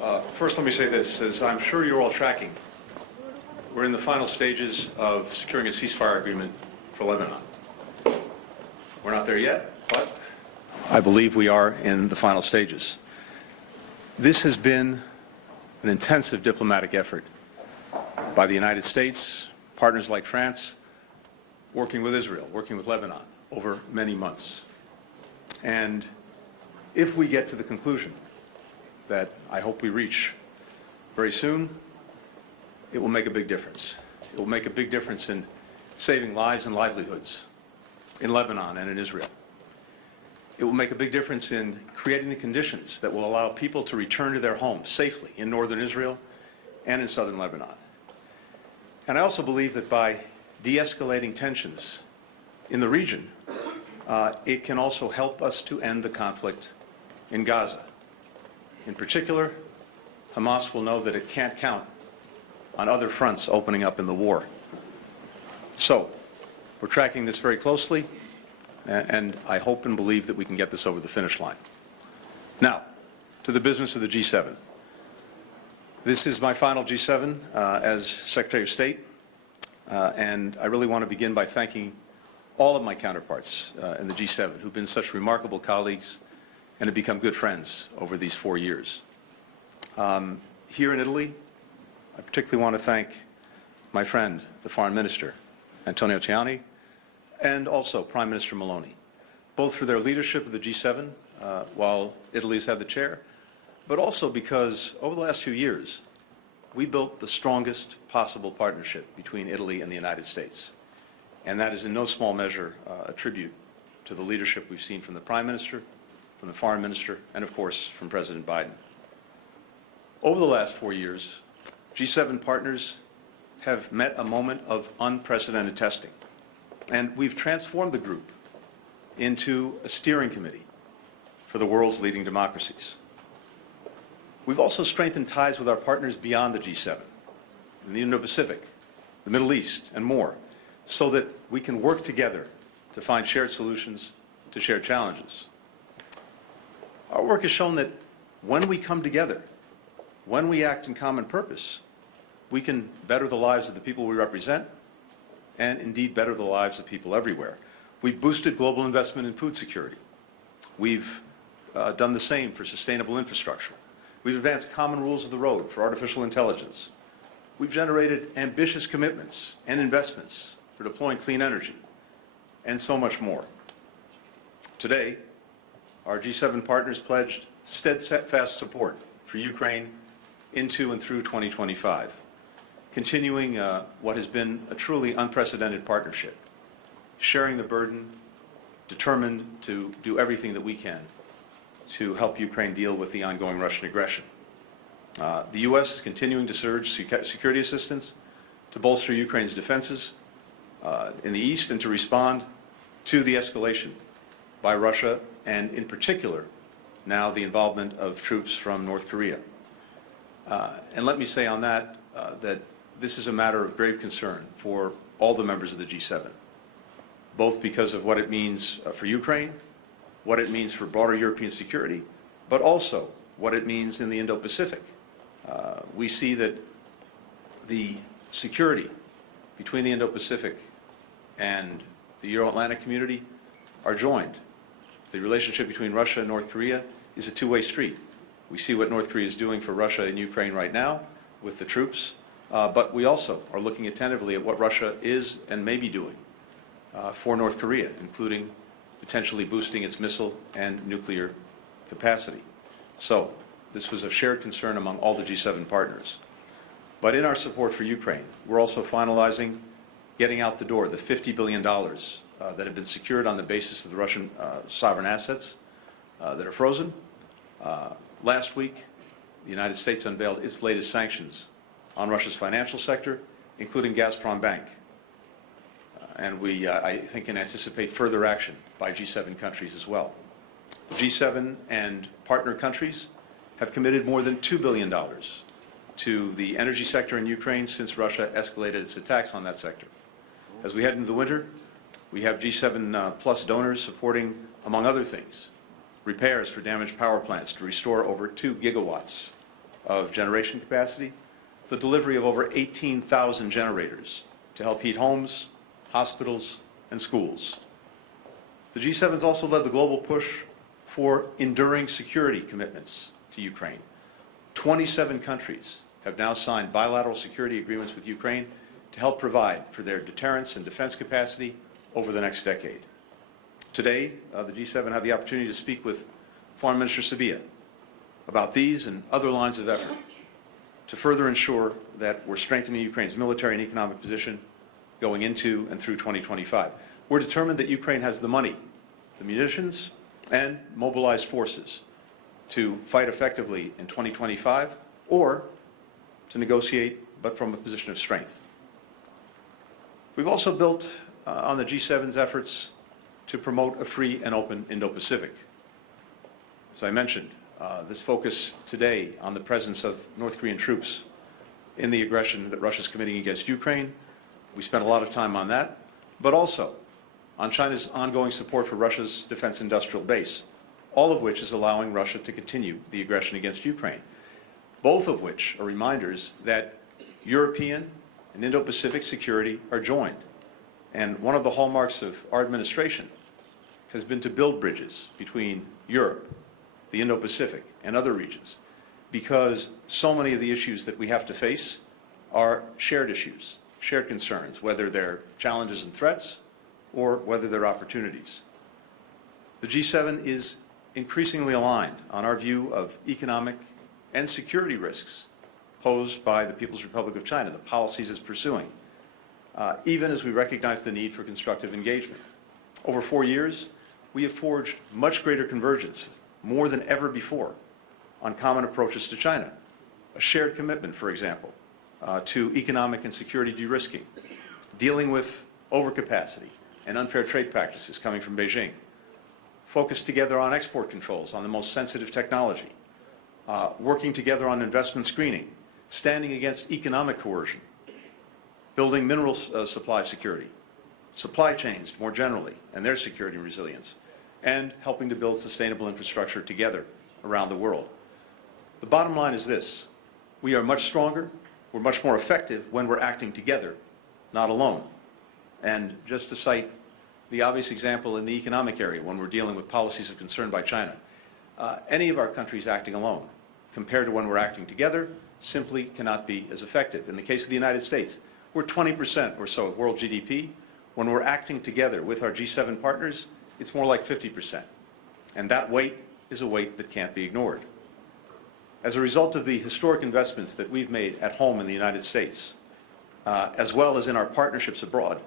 First, let me say this. As I'm sure you're all tracking, we're in the final stages of securing a ceasefire agreement for Lebanon. We're not there yet, but I believe we are in the final stages. This has been an intensive diplomatic effort by the United States, partners like France, working with Israel, working with Lebanon over many months. And if we get to the conclusion that I hope we reach very soon, it will make a big difference. It will make a big difference in saving lives and livelihoods in Lebanon and in Israel. It will make a big difference in creating the conditions that will allow people to return to their homes safely in northern Israel and in southern Lebanon. And I also believe that by de-escalating tensions in the region, it can also help us to end the conflict in Gaza. In particular, Hamas will know that it can't count on other fronts opening up in the war. So, we're tracking this very closely, and I hope and believe that we can get this over the finish line. Now, to the business of the G7. This is my final G7 as Secretary of State, and I really want to begin by thanking all of my counterparts in the G7 who've been such remarkable colleagues and have become good friends over these 4 years. Here in Italy, I particularly want to thank my friend, the Foreign Minister, Antonio Tajani, and also Prime Minister Meloni, both for their leadership of the G7 while Italy's had the chair, but also because over the last few years, we built the strongest possible partnership between Italy and the United States. And that is in no small measure a tribute to the leadership we've seen from the Prime Minister, from the Foreign Minister, and of course from President Biden. Over the last 4 years, G7 partners have met a moment of unprecedented testing. And we've transformed the group into a steering committee for the world's leading democracies. We've also strengthened ties with our partners beyond the G7, in the Indo-Pacific, the Middle East, and more, so that we can work together to find shared solutions to shared challenges. Our work has shown that when we come together, when we act in common purpose, we can better the lives of the people we represent and indeed better the lives of people everywhere. We've boosted global investment in food security. We've done the same for sustainable infrastructure. We've advanced common rules of the road for artificial intelligence. We've generated ambitious commitments and investments for deploying clean energy, and so much more. Today, our G7 partners pledged steadfast support for Ukraine into and through 2025, continuing what has been a truly unprecedented partnership, sharing the burden, determined to do everything that we can to help Ukraine deal with the ongoing Russian aggression. The U.S. is continuing to surge security assistance to bolster Ukraine's defenses in the east and to respond to the escalation by Russia and, in particular, now the involvement of troops from North Korea. And let me say on that that this is a matter of grave concern for all the members of the G7, both because of what it means for Ukraine, what it means for broader European security, but also what it means in the Indo-Pacific. We see that the security between the Indo-Pacific and the Euro-Atlantic community are joined. The relationship between Russia and North Korea is a two-way street. We see what North Korea is doing for Russia and Ukraine right now with the troops, but we also are looking attentively at what Russia is and may be doing for North Korea, including potentially boosting its missile and nuclear capacity. So this was a shared concern among all the G7 partners. But in our support for Ukraine, we're also finalizing getting out the door the $50 billion that have been secured on the basis of the Russian sovereign assets that are frozen. Last week, the United States unveiled its latest sanctions on Russia's financial sector, including Gazprom Bank. And we, I think, can anticipate further action by G7 countries as well. The G7 and partner countries have committed more than $2 billion to the energy sector in Ukraine since Russia escalated its attacks on that sector. As we head into the winter, we have G7 plus donors supporting, among other things, repairs for damaged power plants to restore over 2 gigawatts of generation capacity, the delivery of over 18,000 generators to help heat homes, hospitals, and schools. The G7 has also led the global push for enduring security commitments to Ukraine. 27 countries have now signed bilateral security agreements with Ukraine to help provide for their deterrence and defense capacity over the next decade. Today, the G7 had the opportunity to speak with Foreign Minister Sybiha about these and other lines of effort to further ensure that we're strengthening Ukraine's military and economic position going into and through 2025. We're determined that Ukraine has the money, the munitions, and mobilized forces to fight effectively in 2025 or to negotiate, but from a position of strength. We've also built on the G7's efforts to promote a free and open Indo-Pacific. As I mentioned, this focus today on the presence of North Korean troops in the aggression that Russia's committing against Ukraine. We spent a lot of time on that, but also on China's ongoing support for Russia's defense industrial base, all of which is allowing Russia to continue the aggression against Ukraine. Both of which are reminders that European and Indo-Pacific security are joined. And one of the hallmarks of our administration has been to build bridges between Europe, the Indo-Pacific, and other regions, because so many of the issues that we have to face are shared issues, shared concerns, whether they're challenges and threats or whether they're opportunities. The G7 is increasingly aligned on our view of economic and security risks posed by the People's Republic of China, the policies it's pursuing, even as we recognize the need for constructive engagement. Over 4 years, we have forged much greater convergence, more than ever before, on common approaches to China. A shared commitment, for example, to economic and security de-risking, dealing with overcapacity and unfair trade practices coming from Beijing, focused together on export controls on the most sensitive technology, working together on investment screening, standing against economic coercion, building mineral supply security, supply chains more generally, and their security and resilience, and helping to build sustainable infrastructure together around the world. The bottom line is this: we are much stronger, we're much more effective when we're acting together, not alone. And just to cite the obvious example in the economic area, when we're dealing with policies of concern by China, any of our countries acting alone, compared to when we're acting together, simply cannot be as effective. In the case of the United States, we're 20% or so of world GDP. When we're acting together with our G7 partners, it's more like 50%. And that weight is a weight that can't be ignored. As a result of the historic investments that we've made at home in the United States, as well as in our partnerships abroad,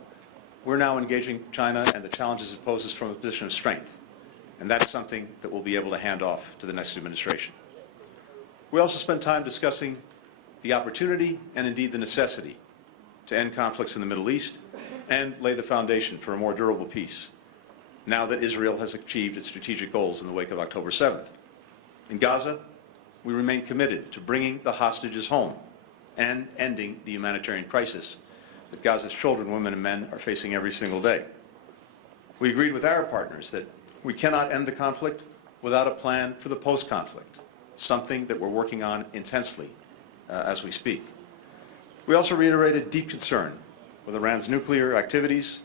we're now engaging China and the challenges it poses from a position of strength. And that's something that we'll be able to hand off to the next administration. We also spent time discussing the opportunity and indeed the necessity to end conflicts in the Middle East and lay the foundation for a more durable peace, now that Israel has achieved its strategic goals in the wake of October 7th. In Gaza, we remain committed to bringing the hostages home and ending the humanitarian crisis that Gaza's children, women, and men are facing every single day. We agreed with Arab partners that we cannot end the conflict without a plan for the post-conflict, something that we're working on intensely as we speak. We also reiterated deep concern with Iran's nuclear activities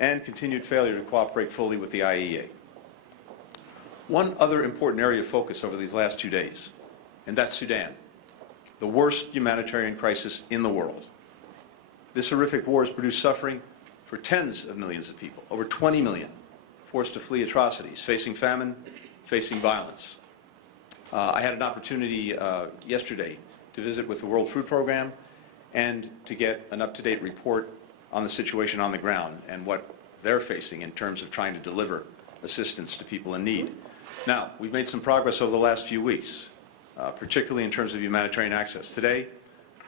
and continued failure to cooperate fully with the IAEA. One other important area of focus over these last 2 days, and that's Sudan, the worst humanitarian crisis in the world. This horrific war has produced suffering for tens of millions of people, over 20 million, forced to flee atrocities, facing famine, facing violence. I had an opportunity yesterday to visit with the World Food Program and to get an up-to-date report on the situation on the ground and what they're facing in terms of trying to deliver assistance to people in need. Now, we've made some progress over the last few weeks, particularly in terms of humanitarian access. Today,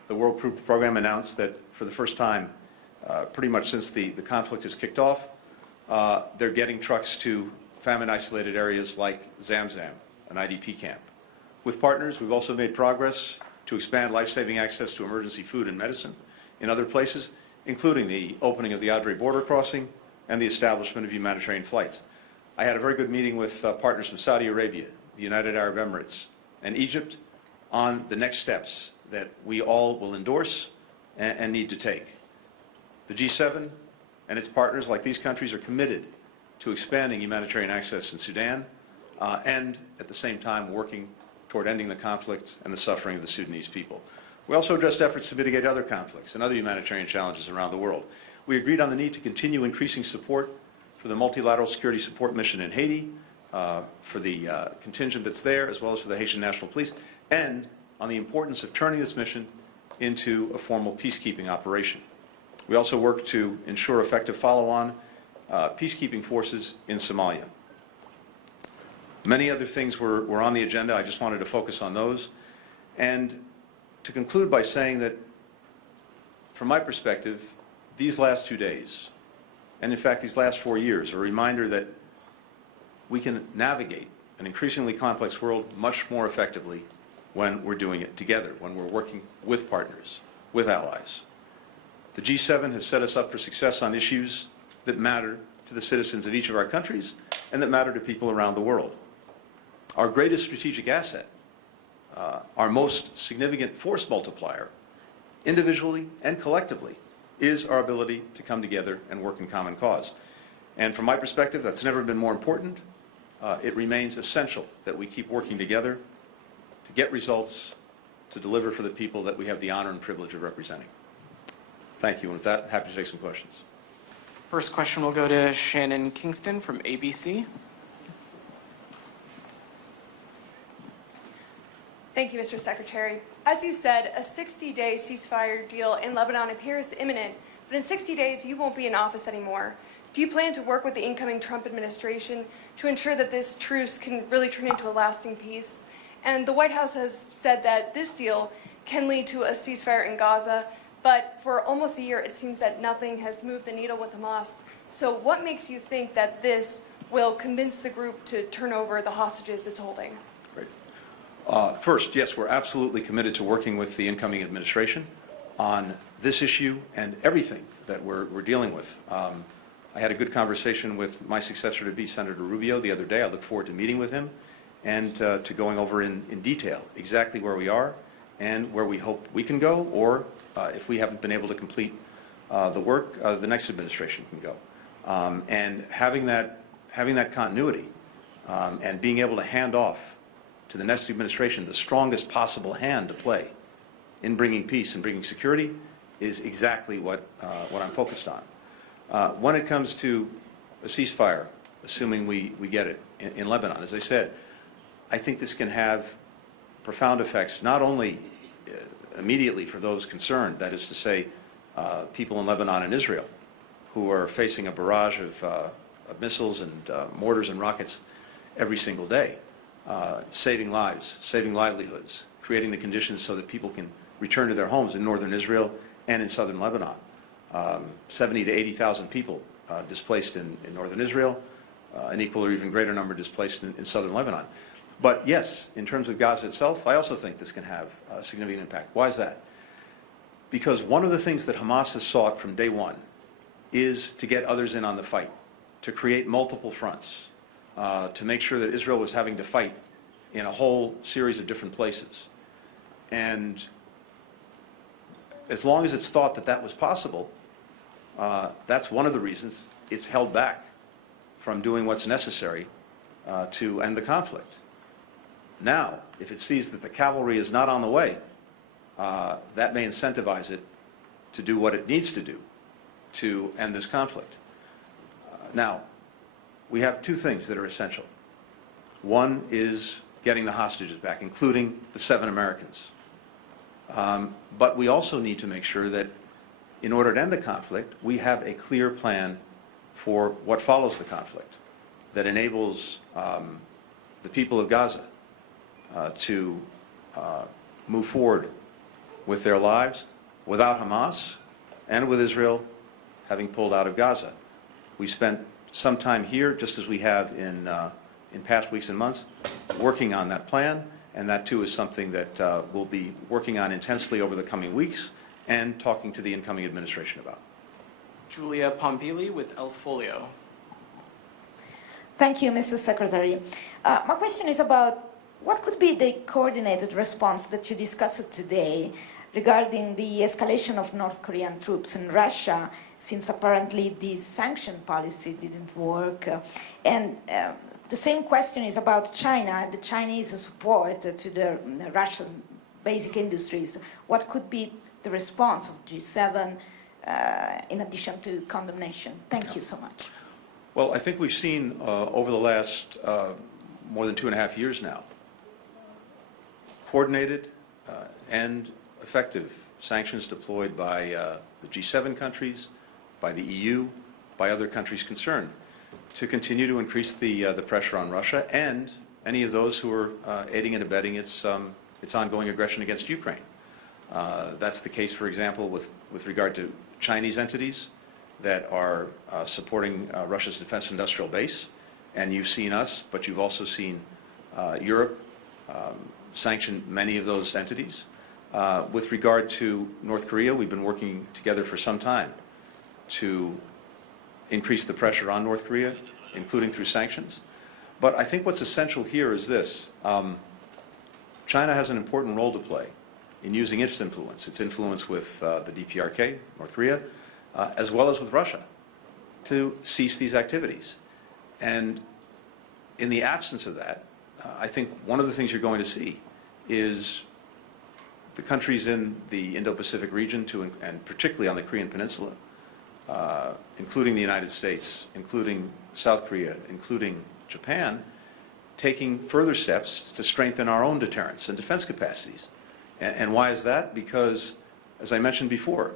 the World Food Program announced that for the first time, pretty much since the conflict has kicked off, they're getting trucks to famine-isolated areas like Zamzam, an IDP camp. With partners, we've also made progress to expand life-saving access to emergency food and medicine in other places, including the opening of the Adre border crossing and the establishment of humanitarian flights. I had a very good meeting with partners from Saudi Arabia, the United Arab Emirates, and Egypt, on the next steps that we all will endorse and need to take. The G7 and its partners, like these countries, are committed to expanding humanitarian access in Sudan and at the same time working toward ending the conflict and the suffering of the Sudanese people. We also addressed efforts to mitigate other conflicts and other humanitarian challenges around the world. We agreed on the need to continue increasing support for the multilateral security support mission in Haiti, for the contingent that's there, as well as for the Haitian National Police, and on the importance of turning this mission into a formal peacekeeping operation. We also worked to ensure effective follow-on peacekeeping forces in Somalia. Many other things were on the agenda. I just wanted to focus on those. And to conclude by saying that, from my perspective, these last 2 days, and in fact these last 4 years, are a reminder that we can navigate an increasingly complex world much more effectively when we're doing it together, when we're working with partners, with allies. The G7 has set us up for success on issues that matter to the citizens of each of our countries and that matter to people around the world. Our greatest strategic asset, our most significant force multiplier, individually and collectively, is our ability to come together and work in common cause. And from my perspective, that's never been more important. It remains essential that we keep working together to get results, to deliver for the people that we have the honor and privilege of representing. Thank you. And with that, happy to take some questions. First question will go to Shannon Kingston from ABC. Thank you, Mr. Secretary. As you said, a 60-day ceasefire deal in Lebanon appears imminent, but in 60 days you won't be in office anymore. Do you plan to work with the incoming Trump administration to ensure that this truce can really turn into a lasting peace? And the White House has said that this deal can lead to a ceasefire in Gaza, but for almost a year it seems that nothing has moved the needle with Hamas. So what makes you think that this will convince the group to turn over the hostages it's holding? Great. First, yes, we're absolutely committed to working with the incoming administration on this issue and everything that we're dealing with. I had a good conversation with my successor to be, Senator Rubio, the other day. I look forward to meeting with him and to going over in detail exactly where we are and where we hope we can go, or if we haven't been able to complete the work, the next administration can go. And having that continuity and being able to hand off to the next administration the strongest possible hand to play in bringing peace and bringing security is exactly what I'm focused on. When it comes to a ceasefire, assuming we get it in Lebanon, as I said, I think this can have profound effects, not only immediately for those concerned, that is to say, people in Lebanon and Israel, who are facing a barrage of missiles and mortars and rockets every single day, saving lives, saving livelihoods, creating the conditions so that people can return to their homes in northern Israel and in southern Lebanon. 70 to 80,000 people displaced in northern Israel, an equal or even greater number displaced in southern Lebanon. But yes, in terms of Gaza itself, I also think this can have a significant impact. Why is that? Because one of the things that Hamas has sought from day one is to get others in on the fight, to create multiple fronts, to make sure that Israel was having to fight in a whole series of different places. And as long as it's thought that that was possible, that's one of the reasons it's held back from doing what's necessary to end the conflict. Now, if it sees that the cavalry is not on the way, that may incentivize it to do what it needs to do to end this conflict. Now, we have two things that are essential. One is getting the hostages back, including the 7 Americans. But we also need to make sure that in order to end the conflict, we have a clear plan for what follows the conflict that enables the people of Gaza to move forward with their lives without Hamas and with Israel having pulled out of Gaza. We spent some time here, just as we have in past weeks and months, working on that plan, and that too is something that we'll be working on intensely over the coming weeks and talking to the incoming administration about. Julia Pompili with El Folio. Thank you, Mr. Secretary. My question is about What could be the coordinated response that you discussed today regarding the escalation of North Korean troops in Russia, since apparently this sanction policy didn't work? The same question is about China, the Chinese support to the Russian basic industries. What could be the response of G7 in addition to condemnation? Thank you so much. Well, I think we've seen over the last more than 2.5 years now, coordinated and effective sanctions deployed by the G7 countries, by the EU, by other countries concerned, to continue to increase the pressure on Russia and any of those who are aiding and abetting its ongoing aggression against Ukraine. That's the case, for example, with regard to Chinese entities that are supporting Russia's defense industrial base. And you've seen us, but you've also seen Europe sanction many of those entities. With regard to North Korea, we've been working together for some time to increase the pressure on North Korea, including through sanctions. But I think what's essential here is this. China has an important role to play in using its influence with the DPRK, North Korea, as well as with Russia, to cease these activities. And in the absence of that, I think one of the things you're going to see is the countries in the Indo-Pacific region, and particularly on the Korean Peninsula, including the United States, including South Korea, including Japan, taking further steps to strengthen our own deterrence and defense capacities. And why is that? Because, as I mentioned before,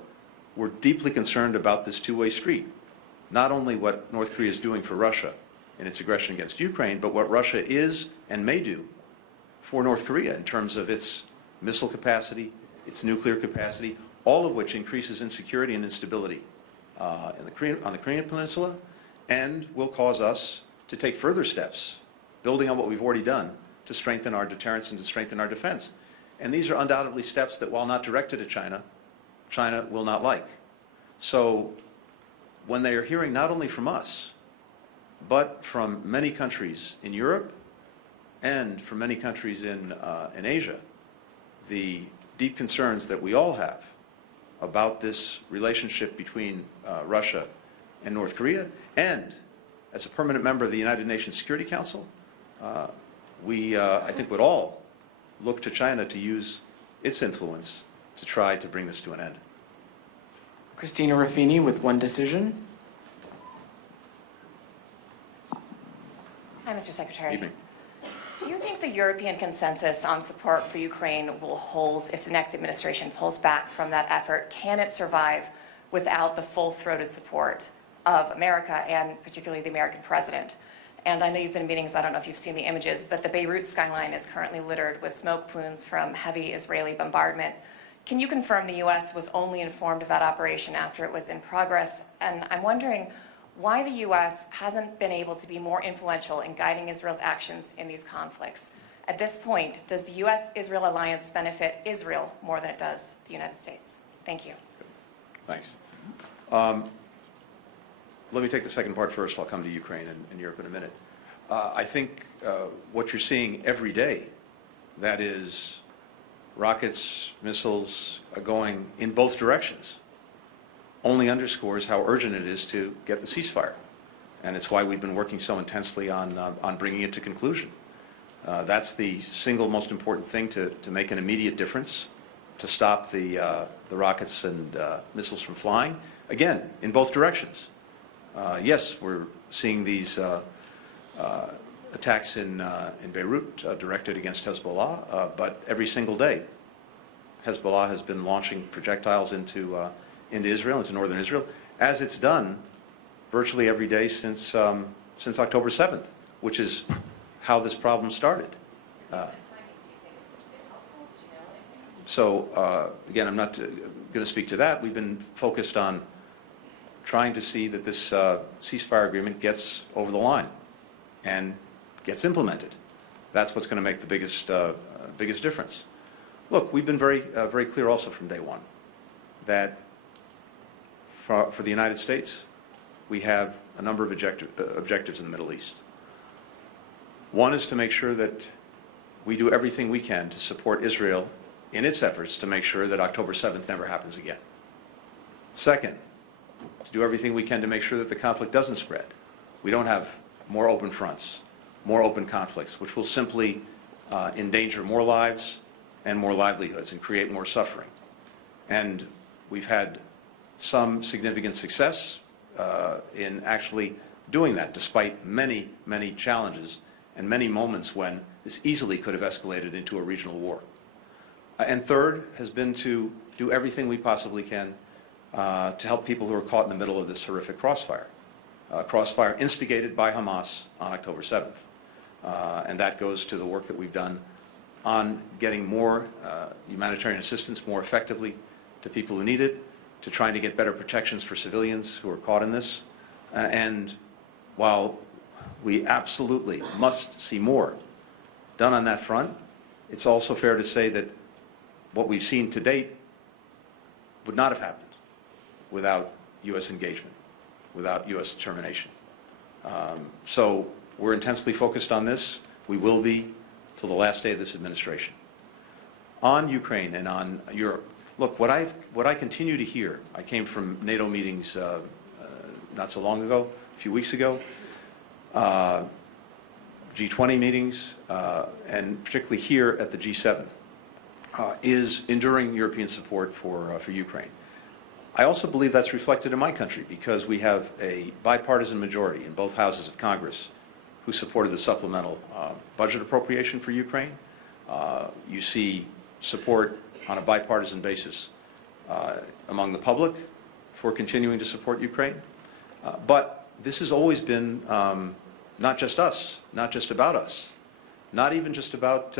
we're deeply concerned about this two-way street. Not only what North Korea is doing for Russia in its aggression against Ukraine, but what Russia is and may do for North Korea in terms of its missile capacity, its nuclear capacity, all of which increases insecurity and instability on the Korean Peninsula, and will cause us to take further steps, building on what we've already done, to strengthen our deterrence and to strengthen our defense. And these are undoubtedly steps that, while not directed at China, China will not like. So when they are hearing not only from us, but from many countries in Europe and from many countries in Asia, the deep concerns that we all have about this relationship between Russia and North Korea, and as a permanent member of the United Nations Security Council, we, I think, would all look to China to use its influence to try to bring this to an end. Christina Ruffini with one decision. Hi, Mr. Secretary. Evening. Do you think the European consensus on support for Ukraine will hold if the next administration pulls back from that effort? Can it survive without the full-throated support of America and particularly the American president? And I know you've been in meetings, I don't know if you've seen the images, but the Beirut skyline is currently littered with smoke plumes from heavy Israeli bombardment. Can you confirm the U.S. was only informed of that operation after it was in progress? And I'm wondering why the U.S. hasn't been able to be more influential in guiding Israel's actions in these conflicts. At this point, does the U.S.-Israel alliance benefit Israel more than it does the United States? Thank you. Thanks. Let me take the second part first. I'll come to Ukraine and Europe in a minute. I think what you're seeing every day, that is rockets, missiles going in both directions, only underscores how urgent it is to get the ceasefire. And it's why we've been working so intensely on bringing it to conclusion. That's the single most important thing to make an immediate difference, to stop the rockets and missiles from flying, again, in both directions. Yes, we're seeing these attacks in Beirut directed against Hezbollah, but every single day Hezbollah has been launching projectiles into Israel, into northern Israel, as it's done virtually every day since October 7th, which is how this problem started. Again, I'm not going to speak to that. We've been focused on trying to see that this ceasefire agreement gets over the line and gets implemented. That's what's going to make the biggest difference. Look, we've been very clear also from day one that for the United States, we have a number of objectives in the Middle East. One is to make sure that we do everything we can to support Israel in its efforts to make sure that October 7th never happens again. Second, to do everything we can to make sure that the conflict doesn't spread. We don't have more open fronts, more open conflicts, which will simply endanger more lives and more livelihoods and create more suffering. And we've had some significant success in actually doing that, despite many, many challenges and many moments when this easily could have escalated into a regional war. And third has been to do everything we possibly can to help people who are caught in the middle of this horrific crossfire. Crossfire instigated by Hamas on October 7th. And that goes to the work that we've done on getting more humanitarian assistance more effectively to people who need it, to trying to get better protections for civilians who are caught in this. And while we absolutely must see more done on that front, it's also fair to say that what we've seen to date would not have happened without U.S. engagement, without U.S. determination. So we're intensely focused on this. We will be till the last day of this administration. On Ukraine and on Europe, look, what I continue to hear, I came from NATO meetings not so long ago, a few weeks ago, G20 meetings, and particularly here at the G7, is enduring European support for Ukraine. I also believe that's reflected in my country because we have a bipartisan majority in both houses of Congress who supported the supplemental budget appropriation for Ukraine. You see support on a bipartisan basis among the public for continuing to support Ukraine. But this has always been not just us, not just about us, not even just about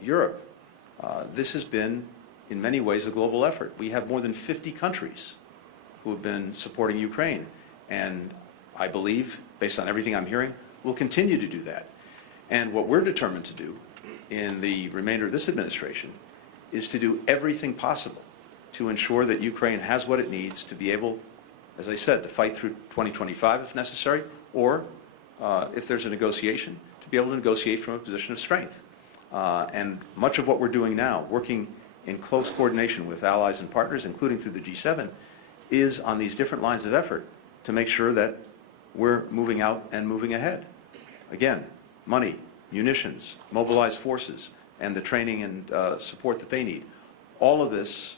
Europe. This has been, in many ways, a global effort. We have more than 50 countries who have been supporting Ukraine. And I believe, based on everything I'm hearing, we'll continue to do that. And what we're determined to do in the remainder of this administration is to do everything possible to ensure that Ukraine has what it needs to be able, as I said, to fight through 2025 if necessary, or if there's a negotiation, to be able to negotiate from a position of strength. And much of what we're doing now, working in close coordination with allies and partners, including through the G7, is on these different lines of effort to make sure that we're moving out and moving ahead. Again, money, munitions, mobilized forces, and the training and support that they need. All of this